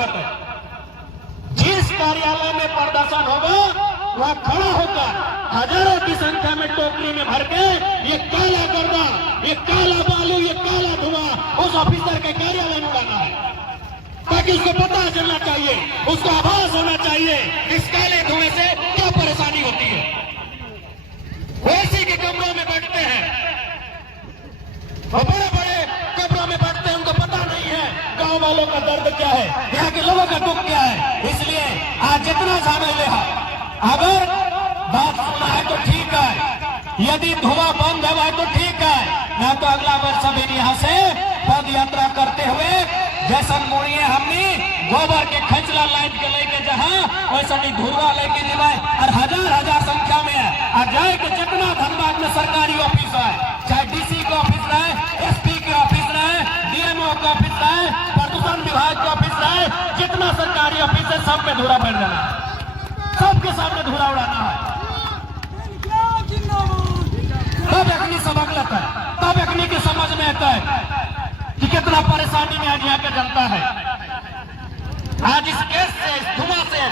स्वागत है। जिस कार्यालय में प्रदर्शन होगा वह खड़ा होकर हजारों की संख्या में टोकरी में भर के ये काला गर्दा, ये काला बालू, ये काला धुआं उस ऑफिसर के कार्यालय में उड़ाना है, ताकि उसको पता चलना चाहिए, उसको आभास होना चाहिए इस काले धुएं से क्या परेशानी होती है। वैसी के कमरों में बैठते हैं और बड़े बड़े कमरों में बैठते हैं, उनको पता नहीं है गांव वालों का दर्द क्या है, यहाँ के लोगों का दुख क्या है। इसलिए आज जितना शामिल है, अगर बात सुना है तो ठीक है, यदि धुआं बंद है तो ठीक है, ना तो अगला वर्ष सभी यहाँ से पद यात्रा करते हुए जैसन मुड़िए हमने गोबर के खचला लाइट के लेके जहाँ वैसा नहीं धुआं लेके जाए और हजार संख्या में है। और जाए कि जितना धनबाद में सरकारी ऑफिस है, चाहे डीसी का ऑफिस रहे, एसपी के ऑफिस रहे, डीएमओ का ऑफिस रहे, प्रदूषण विभाग का ऑफिस रहे, जितना सरकारी ऑफिस है सब पे धुआं भर देना है, सबके सामने धुआं उड़ाना है। तब अग्नि सबक लेता है, तब अग्नि की समझ में आता है कि कितना परेशानी में आज यहाँ का जनता है। आज इस गैस से, इस धुआं से,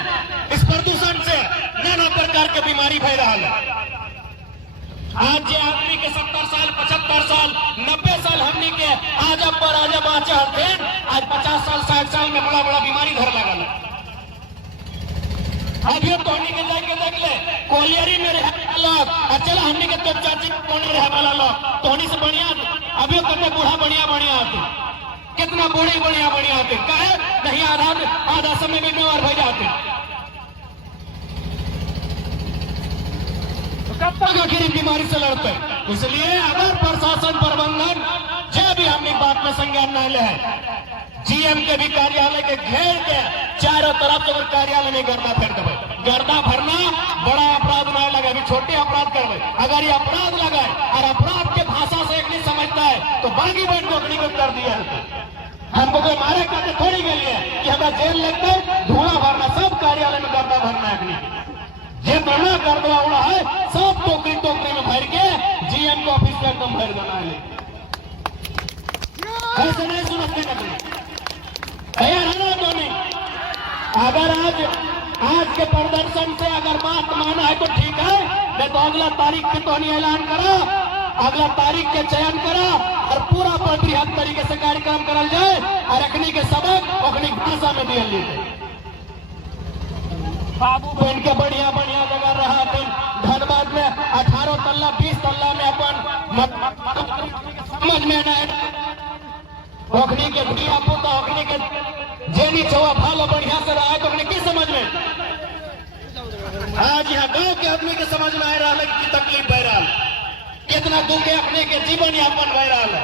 इस प्रदूषण से नाना प्रकार के बीमारी फैल रहा है। आज ये आदमी के 70 साल, 75 साल, 90 साल हमने के आज अब बाँचे हते, आज 50 साल, 60 साल में बड़ा बड़ा बीमारी घर लगा। अभी तोहनी के जाके देख ले, कोलियरी में रह लोग, चला हमने के तो चाची कोने रह वाला लोग तोहनी से बढ़िया, अभी कितने बूढ़ा बढ़िया आते, कितना बढ़िया आते, कहे नहीं आधा समय में बीमार हो जाते। कब तक आखिर बीमारी से लड़ते? इसलिए अगर प्रशासन प्रबंधन जो भी हमने बात में संज्ञान न ले है, जीएम के भी कार्यालय के घेर के चारों तरफ से कार्यालय में गर्दा फेर देवे। गर्दा भरना बड़ा अपराध न लगे, अभी छोटे अपराध कर दे। अगर ये अपराध लगाए और अपराध के भाषा से एक नहीं समझता है तो बागी बैठ नौकरी को कर दिया है। हमको कोई मारे करके थोड़ी गई है कि हमें जेल लगता है, धुआं भरना, सब कार्यालय में गर्दा भरना है। ये बड़ा गर्दा उड़ा है, सब टोकरी में भर के जीएम को ऑफिस में एकदम भर देना है। ऐसे नहीं सुनते कभी तैयार है ना तो नहीं। अगर आज के प्रदर्शन से अगर बात माना है तो ठीक है, नहीं तो अगला तारीख के तो नहीं ऐलान करा, अगला तारीख के चयन करा और पूरा बृहद तरीके से कार्यक्रम करल जाए और अखनी के सबक अखनी भाषा में दिया जाए। बाबू बहन के बढ़िया जगह रहा थे धनबाद में 18 तल्ला 20 तल्ला में अपन समझ में ओखनी के धिया पुता ओखनी के जेनी चौवा भालो बढ़िया से रहा है तो की समझ में। आज यहाँ गांव के आदमी के समझ में आ रहा है कि तकलीफ बह रहा है, कितना दुख है, अपने के जीवन यापन बह रहा है।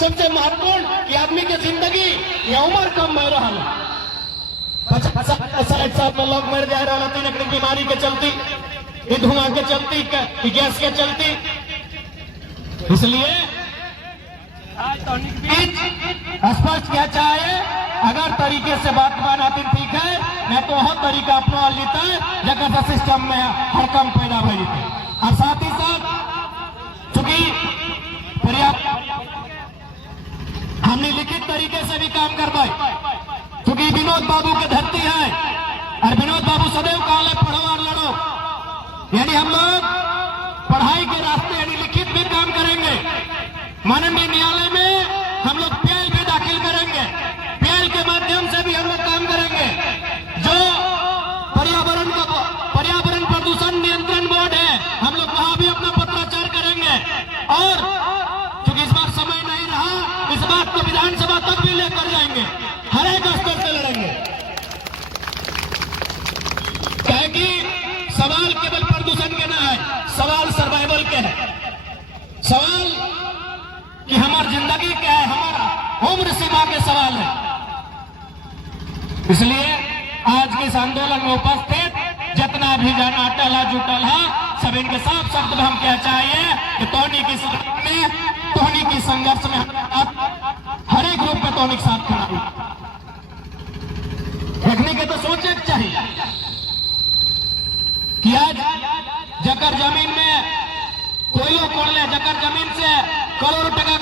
सबसे महत्वपूर्ण कि आदमी की जिंदगी या उम्र कम बह रहा है। 60 साल में लोग मर जा रहा है अपनी बीमारी के चलती, धुआं के चलती, गैस के चलती। इसलिए स्पष्ट क्या चाहे, अगर तरीके से बात बनाते ठीक है, मैं तो हर तरीका अपना लेता है जगह सिस्टम में हर कम पैदा भरी थी। और साथ ही साथ चूंकि पर्याप्त हमने लिखित तरीके से भी काम कर पाए, क्योंकि विनोद बाबू की धरती है और विनोद बाबू सदैव काले पढ़ो और लड़ो, यानी हम लोग पढ़ाई के रास्ते यानी लिखित भी काम करेंगे। माननीय न्यायालय में हम लोग पीएल भी दाखिल करेंगे, पीएल के माध्यम से भी हम लोग काम करेंगे। जो पर्यावरण प्रदूषण नियंत्रण बोर्ड है, हम लोग वहां भी अपना पत्राचार करेंगे। और क्योंकि इस बार समय नहीं रहा, इस बात को विधानसभा तक भी लेकर जाएंगे, हर एक स्तर से लड़ेंगे। कहेगी सवाल केवल प्रदूषण के ना है, सवाल सर्वाइवल के है, सवाल कि हमारी जिंदगी क्या है, हमारा उम्र सीमा के सवाल है। इसलिए आज के इस आंदोलन में उपस्थित जितना भी जाना टला जुटल है, सब इनके साफ शब्द में हम क्या चाहिए कि टोनी की संघर्ष में हर एक रूप में टोनी के साथ खड़ा रखने के तो सोचे चाहिए कि आज जकर जमीन में कोयलो कोड़ ले, जकर जमीन से करोड़ टका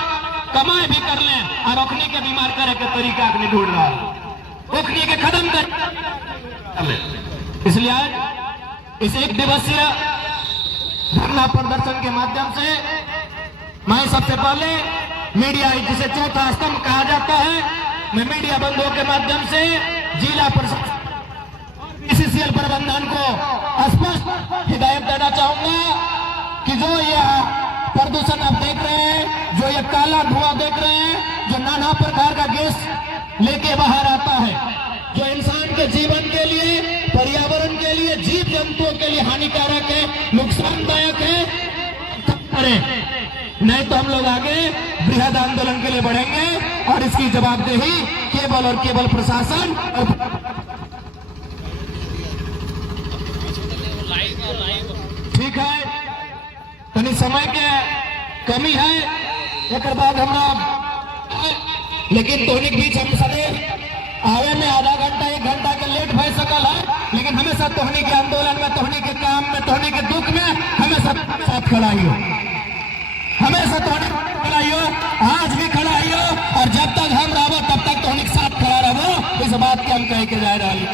कमाई भी कर ले और रखने के बीमार करे के तरीका ढूंढ रहा है। रोकने के कदम कर। इसलिए आज इस 1 दिवसीय धरना प्रदर्शन के माध्यम से मैं सबसे पहले मीडिया, जिसे चौथा स्तंभ कहा जाता है, मैं मीडिया बंधुओं के माध्यम से जिला प्रशासन बीसीसीएल प्रबंधन को स्पष्ट हिदायत देना चाहूंगा कि जो ये प्रदूषण आप देख रहे हैं, जो ये काला धुआं देख रहे हैं, जो नाना प्रकार का गैस लेके बाहर आता है, जो इंसान के जीवन के लिए, पर्यावरण के लिए, जीव जंतुओं के लिए हानिकारक है, नुकसानदायक है, नहीं तो हम लोग आगे बृहद आंदोलन के लिए बढ़ेंगे और इसकी जवाबदेही केवल और केवल प्रशासन ठीक है। तनी समय के कमी है, एक बाद हमरा, लेकिन तोहनी बीच हम सदे आवे में आधा घंटा 1 घंटा के लेट भय सकल है, लेकिन हमेशा तोहनी के आंदोलन में, तोहनी के काम में, तोहनी के दुख में हमेशा साथ खड़ा ही हो, हमेशा तोहनी खड़ा ही हो, आज भी खड़ा ही हो, और जब तक हम रहो तब तक तोहनी के साथ खड़ा रहो। इस बात के हम कह के जा रहे हैं,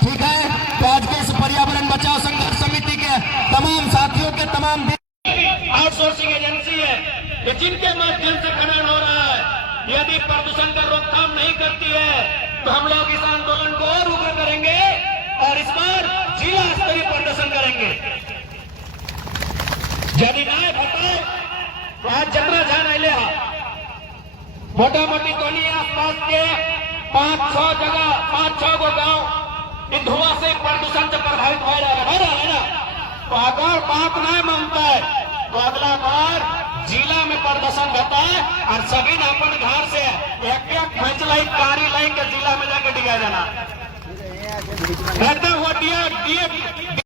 ठीक है। तो आज के इस पर्यावरण बचाओ संघर्ष समिति के तमाम साथियों के तमाम आउटसोर्सिंग एजेंसी है कि जिनके माध्यम से खनन हो रहा है, यदि प्रदूषण का रोकथाम नहीं करती है तो हम लोग इस आंदोलन को और उग्र करेंगे और इस बार जिला स्तरीय प्रदर्शन करेंगे। यदि नहीं बताए तो आज जतरा ध्यान आइले मोटा मोटी टोली आसपास के 5-6 जगह, 5-6 गो गांव इन धुआं से, प्रदूषण से प्रभावित हो रहा है ना। तो अगर बात नहीं मानता है तो अगला बार जिला में प्रदर्शन होता है और सभी ने अपन घर से एक खींच लाई, कारी लाई के जिला में जाके डिगा जाना। कहते हुआ